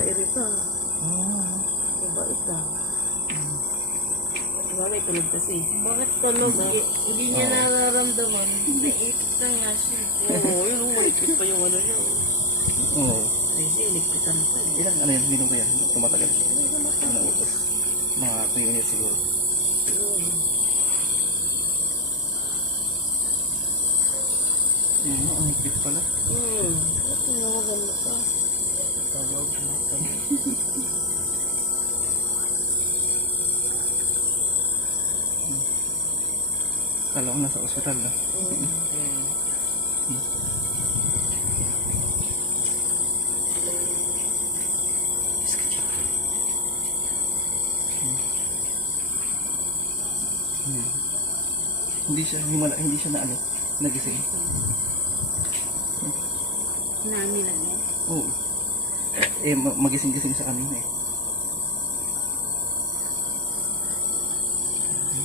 nairita. Mabait lang. Bagay, tulog kasi. Bakit tulog? Hindi niya nararamdaman. Naipit na nga siya. Oo, yun, maligpit pa yung ano niya. Oo. Kasi, ligpitan pa. Ilang ano yan? Minum ba yan? Tumatagal. Nautos. Mga 3 minutes siguro. Ang higpit pala. Ito nga maganda pa. Tulog. Kala ko nasa ospital na. Hindi siya na ano, nagising. Namilag niya. Oo. Magising-gising sa kanina eh.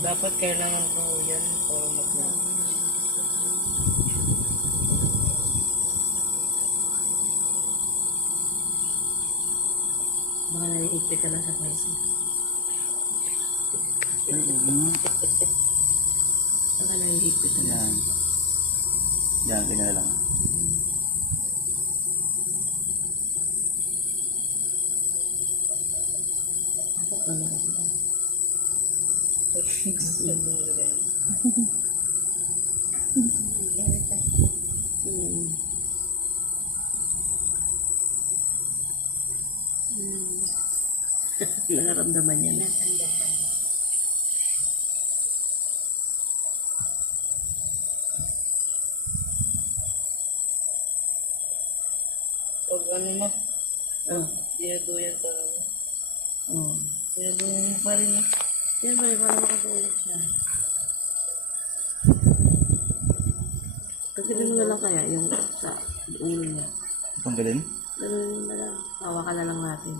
Dapat kailangan ko yan para mag- Baka naliligpit ka na sa paisa. Ay, oo. Baka naliligpit ka na. Yan. Yan, ganyan lang. Ano ka sila? Nararamdaman niya na. Pag ano na, Oh. dinaduyan talaga. Oh. Dinaduyan mo pa rin eh. Siyempre, para makatulog siya. Tagilin mo na lang kaya yung sa ulo niya. Tanggalin? Ganun na lang. Hawakan na lang natin.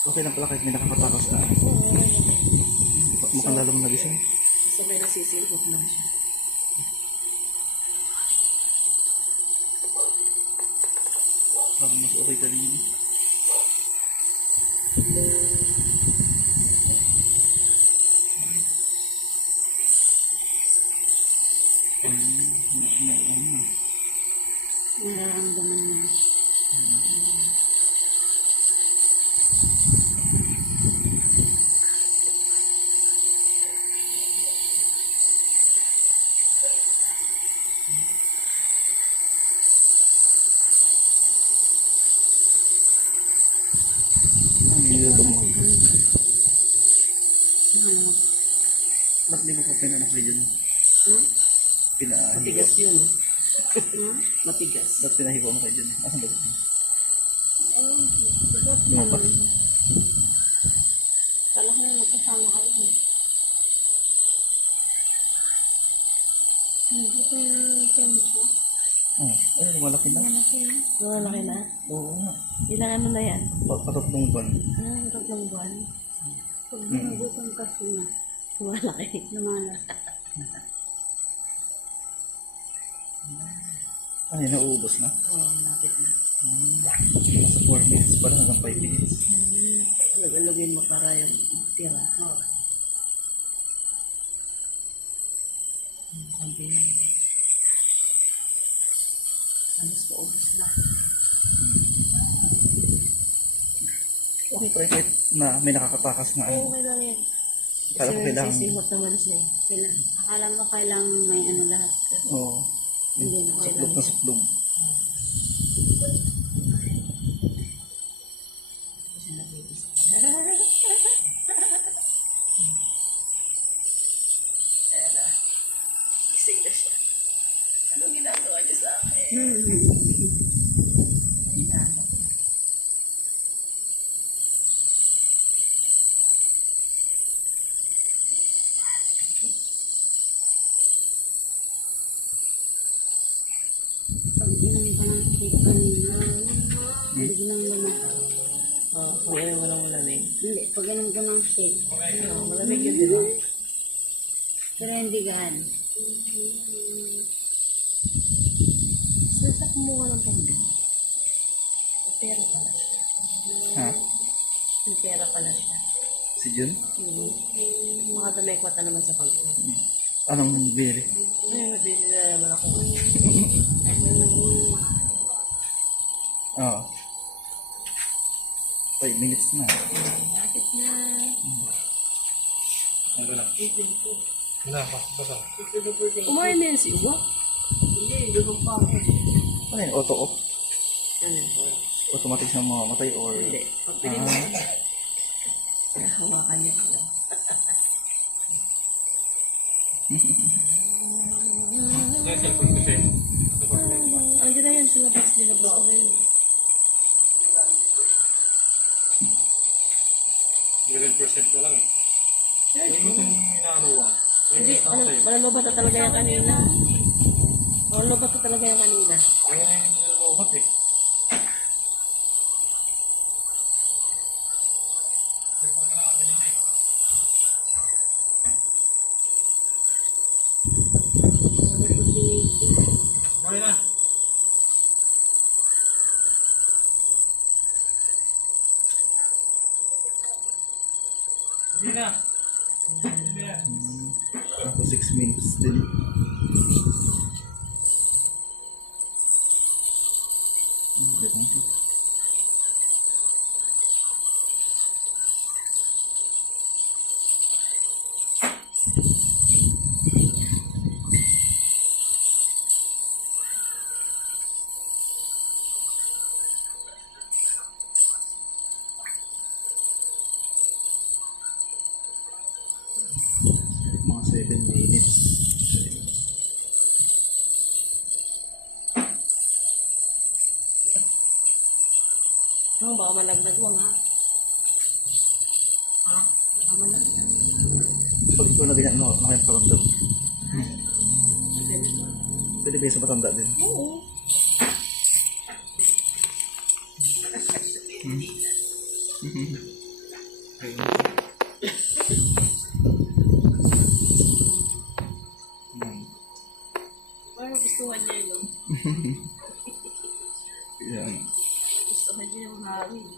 Okay lang pala kahit may nakakatakos na. Mukhang lalong nagising. So may nasisilpot lang siya. Parang mas okay kanina. Nararamdaman niya. Ano niluluto mo? Ba't di mo pa pinanakli dyan? Matigas yun. Matigas. Ba't pinahiwa mo kayo dyan? Asan ba ito? Dapat Lumabas? Kala ko na magkasama kayo. Nandito yung tempo. Oo. Ay, malaki na. Malaki na. Malaki na. Oo nga. Ilang ano na yan? Patatlong buwan. Tatlong buwan. Pag nagutom kasi na, Malaki. lumalas. Ay, nauubos na. Oo, malapit na. Nasa 4 minutes pala hanggang 5 minutes. Alagin mo para yung tira. Oo. Konti yan. Alas na ubos na. Okay pa rin kahit na may nakakatakas na ano. Okay lang yan. Kala ko Kasi kailangan. nagsisimot naman siya eh. Akala mo kailangan may ano lahat. Oo. Hindi na Suklog na suklog. Kasi nabibis. Ayan na. Gising na siya. Anong ginagawa niya sa akin? Hinahanap niya. Pag inom ka ng cake kanina, biglang naman. Kung inom mo ng malamig. Hindi, pag inom ka ng shake. Malamig yun, di ba? Pero hindi gaan. Sa kumuha ng pambili. May pera pala siya. Ha? May pera pala siya. Si Jun? Mga may kwata naman sa pangko. Anong bili? Ay, mabili na naman ako. Oo. 5 minutes na. Bakit na? Ano na? Wala, basta. Kumain na yun si Uwa? Hindi, lulong pa ako. Ano yun? Auto off? Ano? Automatic siyang mamamatay or... Hindi. Pag pili mo, hawakan niya ko. Andiyan na yan sa labas. Nilabas ko na yun. 11% na lang eh. Charge Yung mo na. itong inaanuwang. Hindi, malalobat na talaga yan kanina. Malalobat na talaga yan kanina. Kaya yung lobat eh. Okay na. Hindi na. Hindi na. Ako 6 minutes din. Hindi ko ito. Mga 7 minutes. Oh, baka malagdagwang ha. Ha? Baka malagdag. Pag ikaw na ganyan, ano kayong paramdam? Ganito. Pwede ba yung sa matanda din? Oo. Parang gustuhan niya yun. Yan. Gustuhan niya yung hangin.